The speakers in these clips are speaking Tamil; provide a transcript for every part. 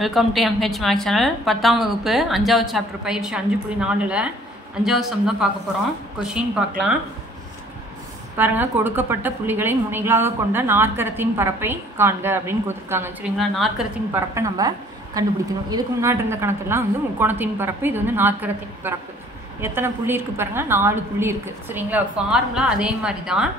Welcome to MH maths channel. 10ஆம் வகுப்பு 5வது சாப்டர் பயிற்சி 5.4ல் 5வது சம் தான் பார்க்க போகிறோம். கொஷின் பார்க்கலாம். பாருங்கள், கொடுக்கப்பட்ட புள்ளிகளை முனைகளாக கொண்ட நாற்கரத்தின் பரப்பை காண்க அப்படின்னு கொடுத்துருக்காங்க. சரிங்களா, நாற்கரத்தின் பரப்பை நம்ம கண்டுபிடிக்கணும். இதுக்கு முன்னாடி இருந்த கணக்கெல்லாம் வந்து முக்கோணத்தின் பரப்பு, இது வந்து நாற்கரத்தின் பரப்பு. எத்தனை புள்ளி இருக்குது பாருங்கள், 4 புள்ளி இருக்குது. சரிங்களா, ஃபார்முலா அதே மாதிரி தான்.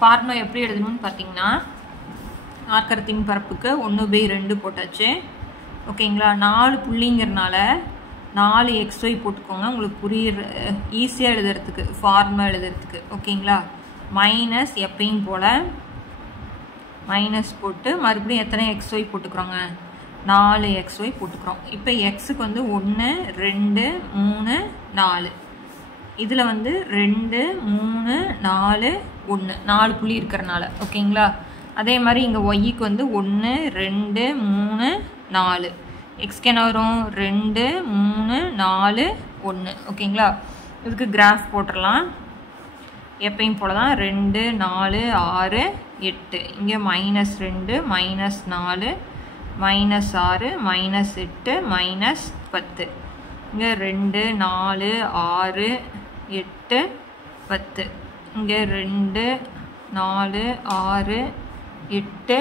ஃபார்முலா எப்படி எழுதணும்னு பார்த்தீங்கன்னா, நாற்கரத்தின் பரப்புக்கு 1/2 போட்டாச்சு. ஓகேங்களா, 4 புள்ளிங்கிறனால 4xy போட்டுக்கோங்க, உங்களுக்கு புரியுற ஈஸியாக எழுதுறதுக்கு, ஃபார்முலா எழுதுறதுக்கு. ஓகேங்களா, மைனஸ் எப்பயும் போல் மைனஸ் போட்டு மறுபடியும் எத்தனை xy போட்டுக்கிறோங்க, 4xy போட்டுக்கிறோம். இப்போ எக்ஸுக்கு வந்து 1 2 3 4, இதில் வந்து 2 3 4 1, 4 புள்ளி இருக்கிறனால. ஓகேங்களா, அதே மாதிரி இங்கே ஒய்க்கு வந்து 1 2 3 4, எக்ஸ்க்கு என்ன வரும் 2 3 4 1. ஓகேங்களா, இதுக்கு கிராஃப் போட்டுடலாம். எப்பயும் போல தான் 2 4 6 8, இங்கே -2 -4 -6 -8 -10, இங்கே 2 4 6 8 10, இங்கே 2 4 6 8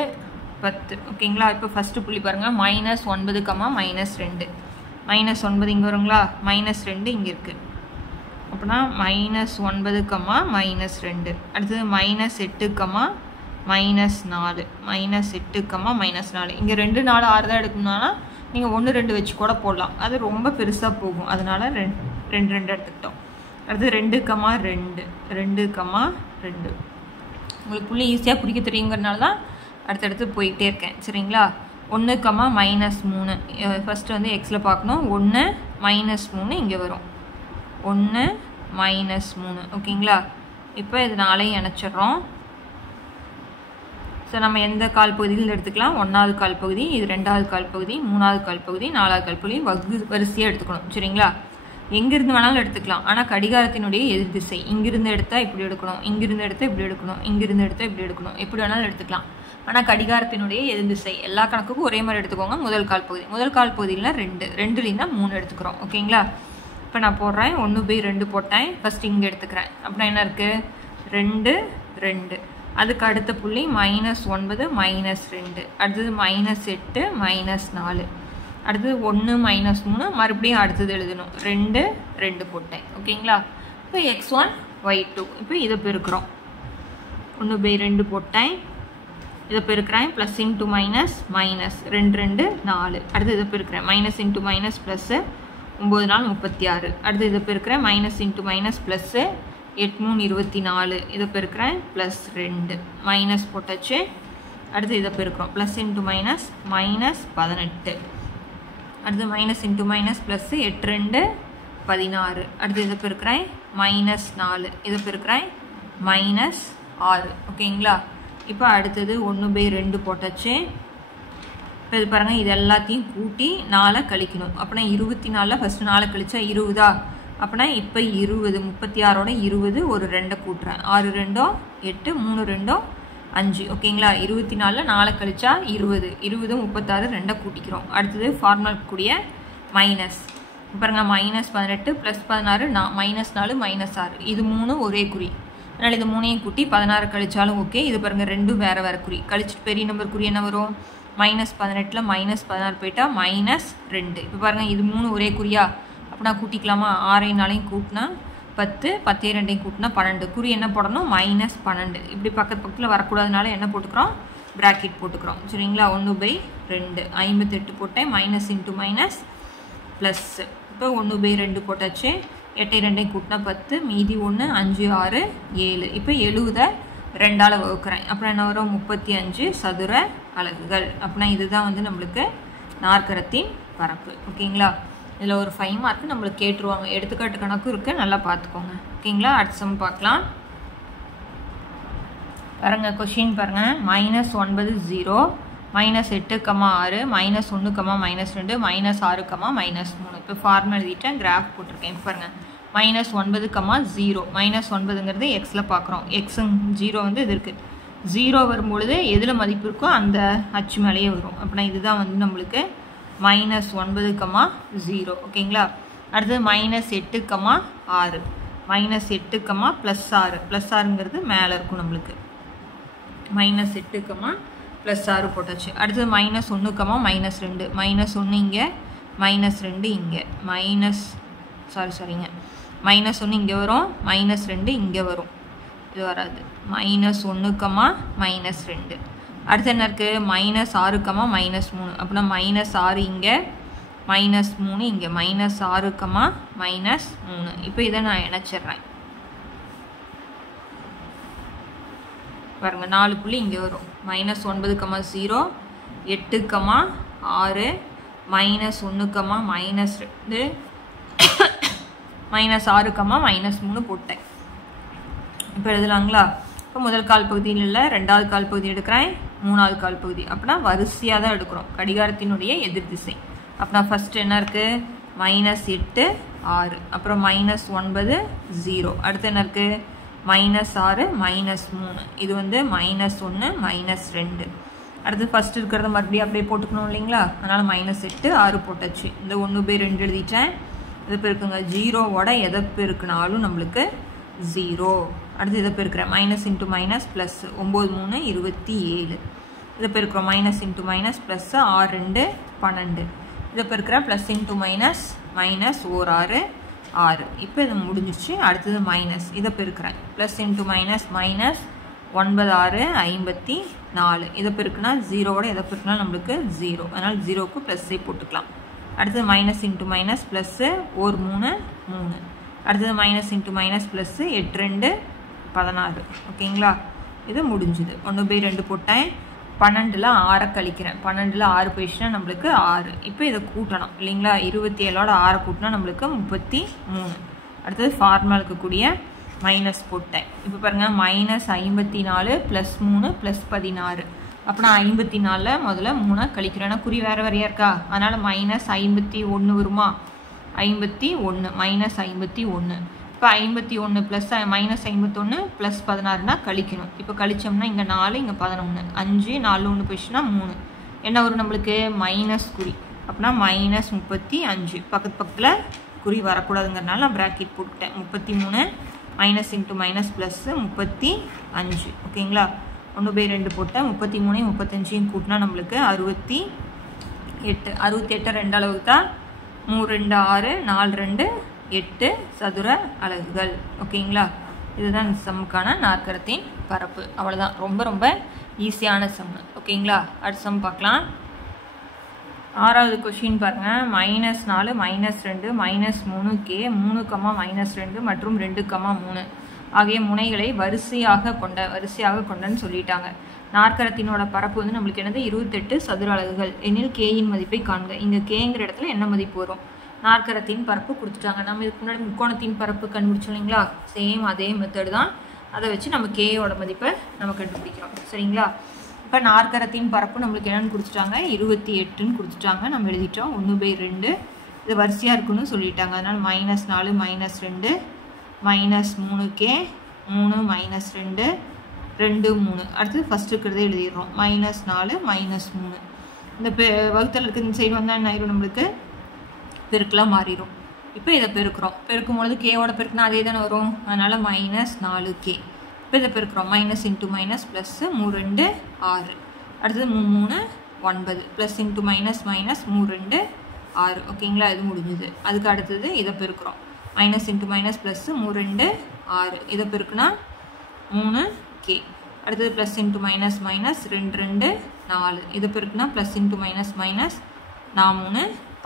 10. ஓகேங்களா, இப்போ ஃபஸ்ட்டு புள்ளி பாருங்கள், -9, -2, -9 இங்கே வருங்களா, -2 இங்கே இருக்குது. அப்படின்னா -9, -2. அடுத்தது -8, -4, -8, -4. இங்கே 2 4 6 தான் எடுக்கணும்னா நீங்கள் 1 2 வச்சு கூட போடலாம், அது ரொம்ப பெருசாக போகும், அதனால் 2 2 எடுத்துக்கிட்டோம். அடுத்தது 2, 2, 2. உங்களுக்கு புள்ளி ஈஸியாக பிடிக்க தெரியுங்கிறனால தான் அடுத்தடுத்து போயிட்டே இருக்கேன். சரிங்களா, 1, -3. ஃபஸ்ட்டு வந்து எக்ஸில் பார்க்கணும். 1 -3 இங்கே வரும், 1 -3. ஓகேங்களா, இப்போ இது 4ஐயும் இணைச்சிட்றோம். ஸோ நம்ம எந்த கால் பகுதியில் எடுத்துக்கலாம், 1வது கால் பகுதி, இது 2வது கால் பகுதி, 3வது கால் பகுதி, 4வது கால் பகுதி வரிசையாக எடுத்துக்கணும். சரிங்களா, எங்கிருந்து வேணாலும் எடுத்துக்கலாம், ஆனால் கடிகாரத்தினுடைய எதிர் திசை. இங்கிருந்து எடுத்தால் இப்படி எடுக்கணும், இங்கிருந்து எடுத்தால் இப்படி எடுக்கணும், இங்கிருந்து எடுத்தால் இப்படி எடுக்கணும், எப்படி வேணாலும் எடுத்துக்கலாம். ஆனால் கடிகாரத்தினுடைய எதிர் திசை எல்லா கணக்குக்கும் ஒரே மாதிரி எடுத்துக்கோங்க. முதல் கால் பகுதியில் 2 2லேருந்து 3 எடுத்துக்கிறோம். ஓகேங்களா, இப்போ நான் போடுறேன், 1/2 போட்டேன். ஃபஸ்ட் இங்கே எடுத்துக்கிறேன். அப்படின்னா என்ன இருக்குது, 2 2. அதுக்கு அடுத்த புள்ளி -9 -2, அடுத்தது -8 -4, அடுத்தது 1 -3, மறுபடியும் அடுத்தது எழுதணும், 2 2 போட்டேன். ஓகேங்களா, இப்போ x1 y2. இப்போ இதை பெருக்கிறோம், 1/2 போட்டேன், இதை பெருக்கிறேன், ப்ளஸ் இன்ட்டு மைனஸ் மைனஸ் 2 2 4. அடுத்து இதை பெருக்கிறேன், மைனஸ் இன்ட்டு மைனஸ் ப்ளஸ்ஸு 9 4 36. அடுத்து இதை பெருக்கிறேன், மைனஸ் இன்ட்டு மைனஸ் ப்ளஸ்ஸு 8 3 24. இதை பெருக்கிறேன், ப்ளஸ் 2 மைனஸ் போட்டாச்சு. அடுத்து இதை பெருக்கிறோம், ப்ளஸ் இன்ட்டு மைனஸ் -18. அடுத்து மைனஸ் இன்ட்டு மைனஸ் ப்ளஸ்ஸு 8 2 16. அடுத்து இதை பெருக்கிறேன், -4. இதை பெருக்கிறேன், -6. ஓகேங்களா, இப்போ அடுத்தது 1/2 போட்டாச்சு. இப்போ இது பாருங்கள், இது எல்லாத்தையும் கூட்டி 4 கழிக்கணும். அப்படின்னா 24 ஃபஸ்ட்டு 4 கழிச்சா 20. அப்படின்னா இப்போ 20, 36ஓட 20, ஒரு 2 கூட்டுறேன், 6 2 8 3 2 5. ஓகேங்களா, 24 4 கழிச்சா 20, 20 36 2 கூட்டிக்கிறோம். அடுத்தது ஃபார்முலா கூடிய மைனஸ் பாருங்கள், -18 +16 -4 -6, இது 3 ஒரே குறி, அதனால் இது 3ஐயும் கூட்டி 16 கழிச்சாலும் ஓகே. இது பாருங்கள், 2 வேறு வேறு குறி, கழிச்சிட்டு பெரிய நம்பர் குறி என்ன வரும், -18ல் -16 போயிட்டா -2. இப்போ பாருங்கள், இது 3 ஒரே குறியா, அப்போ நான் கூட்டிக்கலாமா, 6ஐயும் 4ஐயும் கூட்டினா 10, 10ஐயும் 2ஐயும் கூட்டினா 12. குறி என்ன போடணும், -12. இப்படி பக்கத்தில் வரக்கூடாதுனால என்ன போட்டுக்கிறோம், ப்ராக்கெட் போட்டுக்கிறோம். சரிங்களா, 1/2 58 போட்டேன், மைனஸ் இன்ட்டு மைனஸ் ப்ளஸ்ஸு. இப்போ 1/2 போட்டாச்சு, 8 2ஐயும் கூட்டினா 10, மீதி 1 5 6 7. இப்போ 70 2ஆல் வகுக்கிறேன். அப்புறம் என்ன வரும், 35 சதுர அலகுகள். அப்படின்னா இதுதான் வந்து நம்மளுக்கு நாற்கரத்தின் பரப்பு. ஓகேங்களா, இதில் ஒரு 5 மார்க்கு நம்மளுக்கு கேட்டுருவாங்க, எடுத்துக்காட்டு கணக்கும் இருக்குது, நல்லா பார்த்துக்கோங்க. ஓகேங்களா, அடுத்த சம் பார்க்கலாம். பாருங்கள், கொஷின் பாருங்கள், -9 0 -8 6 -1 -2 -6 -3. இப்போ ஃபார்முலா எழுதிட்டேன், கிராஃப் போட்டிருக்கேன். பாருங்கள், -9 0, -9ங்கிறது எக்ஸில் பார்க்குறோம், எக்ஸு 0 வந்து இது இருக்குது. 0 வரும்பொழுது எதில் மதிப்பு இருக்கோ அந்த அச்சு மேலேயே வரும். அப்படின்னா இதுதான் வந்து நம்மளுக்கு -9, 0 ஓகேங்களா. அடுத்தது -8, 6 -8, +6 +6ங்கிறது மேலே இருக்கும் நம்மளுக்கு. -8, +6 போட்டாச்சு. அடுத்தது -1, -2 -1 இங்கே -2 இங்கே -1 இங்கே வரும், -2 இங்கே வரும், இது வராது. -1, -2 அடுத்து என்ன இருக்குது -6, -3 அப்படின்னா -6 இங்கே -3 இங்கே -6, -3 இப்போ இதை நான் இணைச்சிட்றேன் பாருங்கள். 4 புள்ளி இங்கே வரும். -9, 0 8, 6 -1, -2 -6, -3 போட்டேன். இப்போ எழுதலாங்களா. இப்போ முதல் கால் பகுதியில் இல்லை, ரெண்டாவது கால் பகுதி எடுக்கிறேன், மூணாவது கால் பகுதி. அப்படின்னா வரிசையாக தான் எடுக்கிறோம், கடிகாரத்தினுடைய எதிர் திசை. அப்படின்னா ஃபஸ்ட்டு என்ன இருக்குது -8, 6 அப்புறம் -9, 0 அடுத்து என்ன இருக்குது -6, -3 இது வந்து -1, -2 அடுத்து ஃபஸ்ட்டு இருக்கிறத மறுபடியும் அப்படியே போட்டுக்கணும் இல்லைங்களா. அதனால் -8, 6 போட்டாச்சு. இந்த 1/2 எழுதிட்டேன். இதை பெருக்குங்க. 0வோட எதை பெருக்குனாலும் நம்மளுக்கு 0. அடுத்து இதை பெருக்கிறேன். -*, +9, 3, 27 இதை பெருக்கிறோம். -*, +6, 2, 12 இதை பெருக்கிறேன். +*, -1, 6 இப்போ இது முடிஞ்சிச்சு. அடுத்தது மைனஸ் இதை பெருக்கிறேன். +*, -9, 6, 54 இதை பெருக்குனா 0வோட எதை பெருக்குனா நம்மளுக்கு 0. அதனால் 0க்கு +ஐ போட்டுக்கலாம். அடுத்தது -*, +1, 3 அடுத்தது -*, 8, 2, 16 ஓகேங்களா. இது முடிஞ்சுது. 1/2 போட்டேன். 12ல் 6 கழிக்கிறேன். 12ல் 6 போயிடுச்சுன்னா நம்மளுக்கு 6. இப்போ இதை கூட்டணும் இல்லைங்களா. 27ஓட 6 கூட்டினா நம்மளுக்கு 33. அடுத்தது ஃபார்முலா இருக்கக்கூடிய மைனஸ் போட்டேன். இப்போ பாருங்கள் -54 +3 +16 அப்படின்னா 54ல் முதல்ல 3 கழிக்கிறேன். ஏன்னா குறி வேறு வேறையாக இருக்கா, அதனால் -51 வருமா. 51 -51 இப்போ 51 -51 +16னா கழிக்கணும். இப்போ கழிச்சோம்னா இங்கே 4 இங்கே 11 5 4 1 போயிடுச்சுன்னா 3 என்ன வரும் நம்மளுக்கு மைனஸ் குறி. அப்படின்னா -35 பக்கத்து பக்கத்தில் குறி வரக்கூடாதுங்கிறதுனால நான் ப்ராக்கெட் போட்டுட்டேன். 33 -*, +35 ஓகேங்களா. 1/2 போட்டேன். 33 35 கூட்டினா நம்மளுக்கு 68. 68 2 அளவுக்கு தான் 3 2 6 4 2 8 சதுர அலகுகள் ஓகேங்களா. இதுதான் இந்த சம்முக்கான நாற்கரத்தின் பரப்பு. அவ்வளோதான், ரொம்ப ரொம்ப ஈஸியான சம்மு ஓகேங்களா. அடுத்த சம் பார்க்கலாம். 6வது கொஷின் பாருங்கள். -4 -2 -3k 3, -2 மற்றும் 2, 3 ஆகிய முனைகளை வரிசையாக கொண்டன்னு சொல்லிட்டாங்க. நாற்கரத்தினோட பரப்பு வந்து நம்மளுக்கு என்னது 28 சதுர அலகுகள் எனில் கேயின் மதிப்பை காண்க. இங்கே கேங்கிற இடத்துல என்ன மதிப்பு வரும். நாற்கரத்தின் பரப்பு கொடுத்துட்டாங்க. நம்ம இதுக்கு முன்னாடி முக்கோணத்தின் பரப்பு கண்டுபிடிச்சோம் இல்லைங்களா. சேம் அதே மெத்தட் தான். அதை வச்சு நம்ம கேயோட மதிப்பை நம்ம கண்டுபிடிக்கிறோம் சரிங்களா. இப்போ நாற்கரத்தின் பரப்பு நம்மளுக்கு என்னென்னு கொடுத்துட்டாங்க 28ன்னு கொடுத்துட்டாங்க. நம்ம எழுதிட்டோம். 1/2 இது வரிசையாக இருக்குன்னு சொல்லிட்டாங்க. அதனால் -4 -2 -3k 3 -2 2 3 அடுத்து ஃபஸ்ட்டு இருக்கிறதே எழுதிடுறோம். -4 -3 இந்த வகுத்தல் இருக்குது இந்த சைடு வந்தால் என்ன ஆயிரும் நம்மளுக்கு பெருக்கெலாம் மாறிடும். இப்போ இதை பெருக்கிறோம். பெருக்கும்பொழுது கேவோட பெருக்குனா அதே தானே வரும். அதனால் -4k. இப்போ இதை பெருக்கிறோம். -*, +3 2 6 அடுத்தது 3 9 +*, -3 2 6 ஓகேங்களா. இது முடிஞ்சுது. அதுக்கு அடுத்தது இதை பெருக்கிறோம். -*, +3 2 6 இதை பெருக்குனா 3k. அடுத்தது +*, -2 2 4 இதை பெருக்குனா +*, -3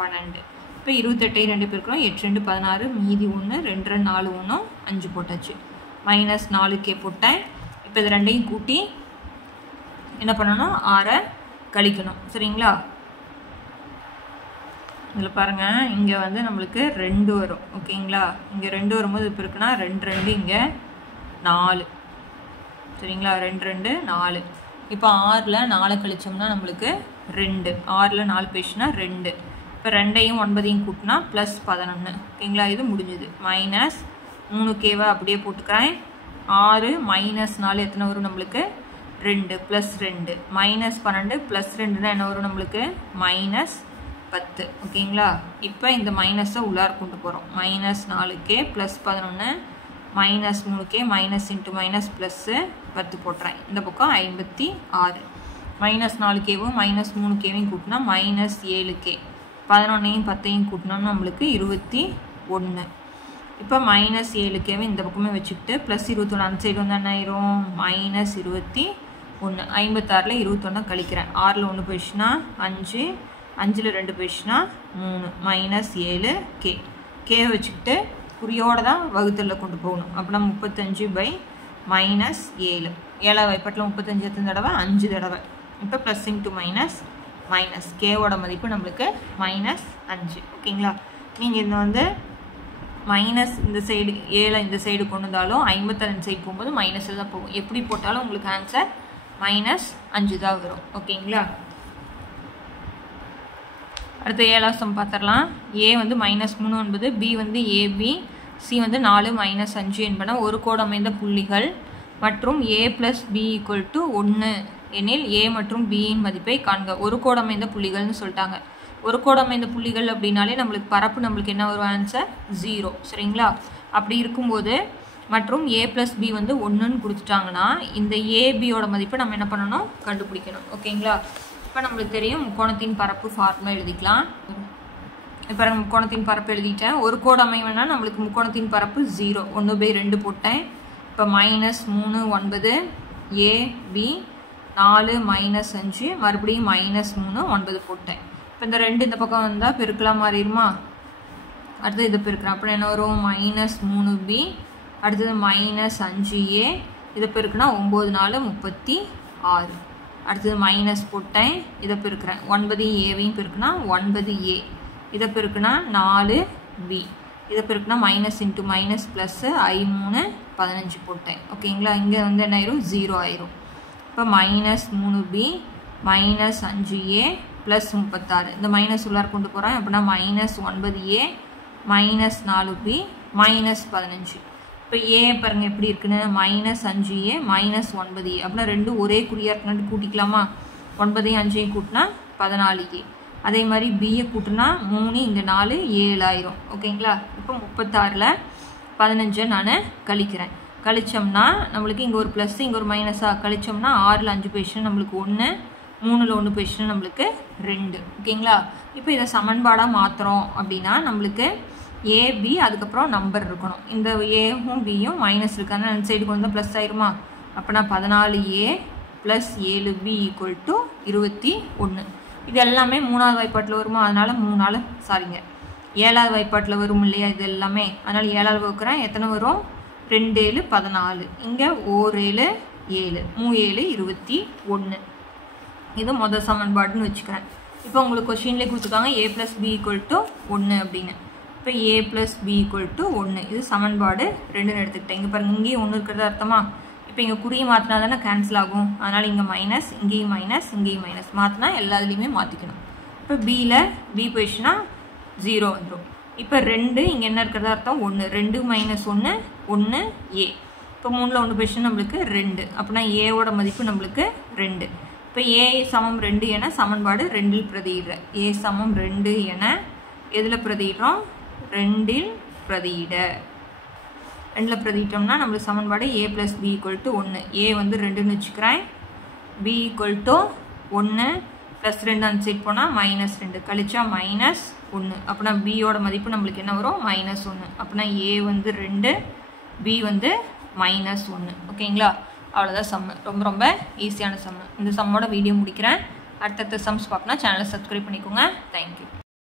12 இப்போ 28 2 பெருக்கிறோம். 8 2 16 மீதி 1 2 4 1 5 போட்டாச்சு. -4k போட்டேன். இப்போ இது ரெண்டையும் கூட்டி என்ன பண்ணணும் 6 கழிக்கணும் சரிங்களா. இதில் பாருங்கள் இங்கே வந்து நம்மளுக்கு 2 வரும் ஓகேங்களா. இங்கே 2 வரும்போது இப்போ இருக்குன்னா 2 2 இங்கே 4 சரிங்களா. 2 2 4 இப்போ 6ல் 4 கழிச்சோம்னா நம்மளுக்கு 2 6ல் 4 போயிடுச்சுன்னா 2 இப்போ 2ஐயும் 9ஐயும் கூட்டினா +11 ஓகேங்களா. இது முடிஞ்சுது. -3kவை அப்படியே போட்டுக்கிறேன். 6 -4 எத்தனை வரும் நம்மளுக்கு 2 +2 -12 +2 என்ன வரும் நம்மளுக்கு 10 ஓகேங்களா. இப்போ இந்த மைனஸை உள்ளார கொண்டு போகிறோம். -4k + 11 -3k minus into minus plus 10 போட்டுறேன். இந்த பக்கம் 56 -4kவும் -3kவையும் கூட்டினா -7k 11ஐயும் 10ஐயும் கூட்டினோம்னா நம்மளுக்கு 21. இப்போ -7kவை இந்த பக்கமே வச்சுக்கிட்டு +21 அந்த சைடு வந்து என்ன ஆயிரும் -21. 56ல் 21 கழிக்கிறேன். 6ல் 1 போயிடுச்சுன்னா 5, 5ல் 2 போயிடுச்சுன்னா 3 -7k k வச்சுக்கிட்டு குறியோடு தான் வகுத்தலில் கொண்டு போகணும். அப்படின்னா 35/-7 7ஆவது வாய்ப்பாட்டில் 35 எத்தனை தடவை 5 தடவை. இப்போ ப்ளஸ் இன்ட்டு மைனஸ் கேவோட மதிப்பு நம்மளுக்கு -5 ஓகேங்களா. நீங்கள் இந்த வந்து மைனஸ் இந்த சைடு 7 இந்த சைடு கொண்டு வந்தாலும் 56 சைடு போகும்போது மைனஸில் தான் போகும். எப்படி போட்டாலும் உங்களுக்கு ஆன்சர் -5 தான் வரும் ஓகேங்களா. அடுத்து 7ஆவது சம் பார்த்துடலாம். A வந்து -3 B வந்து AB C வந்து 4 -5 என்பன ஒரு கோடு அமைந்த புள்ளிகள் மற்றும் A + B = 1 எனில் A மற்றும் B இன் மதிப்பை காண்க. ஒரு கோடு அமைந்த புள்ளிகள்னு சொல்லிட்டாங்க. ஒரு கோடு அமைந்த புள்ளிகள் அப்படின்னாலே நம்மளுக்கு பரப்பு நம்மளுக்கு என்ன வரும் ஆன்சர் 0 சரிங்களா. அப்படி இருக்கும்போது மற்றும் A + B வந்து 1ன்னு கொடுத்துட்டாங்கன்னா இந்த ABயோட மதிப்பை நம்ம என்ன பண்ணணும் கண்டுபிடிக்கணும் ஓகேங்களா. இப்போ நம்மளுக்கு தெரியும் முக்கோணத்தின் பரப்பு ஃபார்முலா எழுதிக்கலாம். இப்போ முக்கோணத்தின் பரப்பு எழுதிட்டேன். ஒரு கோடு அமைவுனா நம்மளுக்கு முக்கோணத்தின் பரப்பு 0 1/2 போட்டேன். இப்போ -3 9 AB 4 -5 மறுபடியும் -3 9 போட்டேன். இப்போ இந்த 2 இந்த பக்கம் வந்தால் பெருக்கலாம் மாறிடுமா. அடுத்தது இதை பெருக்கிறேன். அப்புறம் என்ன வரும் -3B அடுத்தது -5A இதை பெருக்குனா 9 4 36. அடுத்தது மைனஸ் போட்டேன். இதை பெருக்கிறேன். 9Aவையும் பெருக்குனா 9A இதை பெருக்குனா 4B இதை பெருக்குனா minus into minus plus I3 15 போட்டேன் ஓகேங்களா. இங்கே வந்து என்ன ஆயிரும் 0 ஆயிரும். இப்போ -3B -5A ப்ளஸ் 36 இந்த மைனஸ் உள்ளார கொண்டு போகிறேன். அப்படின்னா -9A -4B -15. இப்போ A பாருங்கள் எப்படி இருக்குன்னு -5A -9A அப்படின்னா ரெண்டும் ஒரே குறியாக இருக்குன்னு கூட்டிக்கலாமா. 9ஐயும் 5ஐயும் கூட்டினா 14A. அதே மாதிரி Bயை கூட்டினா 3 இங்கே 4 7 ஆயிரும் ஓகேங்களா. இப்போ 36ல் 15 நான் கழிக்கிறேன். கழிச்சோம்னா நம்மளுக்கு இங்கே ஒரு ப்ளஸ் இங்கே ஒரு மைனஸாக கழிச்சோம்னா 6ல் 5 போயிடுச்சுன்னா நம்மளுக்கு 1 3ல் 1 போயிடுச்சுன்னா நம்மளுக்கு 2 ஓகேங்களா. இப்போ இதை சமன்பாடாக மாற்றுறோம் அப்படின்னா நம்மளுக்கு AB அதுக்கப்புறம் நம்பர் இருக்கணும். இந்த Aவும் Bயும் மைனஸ் இருக்கு அந்த சைடு கொண்டு வந்தால் ப்ளஸ் ஆயிருமா. அப்படின்னா 14A + 7B = 21. இது எல்லாமே 3ஆவது வாய்ப்பாட்டில் வருமா. அதனால் 7ஆவது வாய்ப்பாட்டில் வரும் இல்லையா இது எல்லாமே. அதனால் 7ஆல் வகுக்கிறேன். எத்தனை வரும் 2 7 14 இங்கே 1 7 7 3 7 21. இது முதல் சமன்பாடுன்னு வச்சுக்கிறேன். இப்போ உங்களுக்கு கொஸ்டின்லேயே கொடுத்துருக்காங்க A + B = 1 அப்படின்னு. இப்போ A + B = 1 இது சமன்பாடு 2ன்னு எடுத்துக்கிட்டேன். இங்கே பாருங்கள் இங்கேயும் 1 இருக்கிறது அர்த்தமா. இப்போ இங்கே குறியை மாற்றினா தானே கேன்சல் ஆகும். அதனால் இங்கே மைனஸ் இங்கேயும் மைனஸ் மாற்றினா எல்லாத்துலேயுமே மாற்றிக்கணும். இப்போ Bயில் B போயிடுச்சுன்னா 0 வந்துடும். இப்போ 2 இங்கே என்ன இருக்கிறதா அர்த்தம் 1 2 - 1 1 A. இப்போ 3ல் 1 போயிடுச்சுன்னா நம்மளுக்கு 2 அப்படின்னா Aவோட மதிப்பு நம்மளுக்கு 2. இப்போ A = 2 என சமன்பாடு 2ல் பிரதியிடுறேன். A = 2 என எதில் பிரதியிடுறோம் 2ல் பிரதியிட. 2ல் பிரதிட்டோம்னா நம்மளுக்கு சமன்பாடு A + B = 1. A வந்து 2ன்னு வச்சுக்கிறேன். B = 1 ப்ளஸ் 2 அந்த சைட் போனால் -2 கழிச்சா -1. அப்படின்னா Bயோட மதிப்பு நம்மளுக்கு என்ன வரும் -1. அப்படின்னா A வந்து 2 B வந்து -1 ஓகேங்களா. அவ்வளோதான் சம்மு. ரொம்ப ஈஸியான சம்மு. இந்த சம்மோட வீடியோ முடிக்கிறேன். அடுத்தடுத்த சம்ஸ் பார்க்கணும்னா சேனலை சப்ஸ்கிரைப் பண்ணிக்கோங்க. தேங்க்யூ.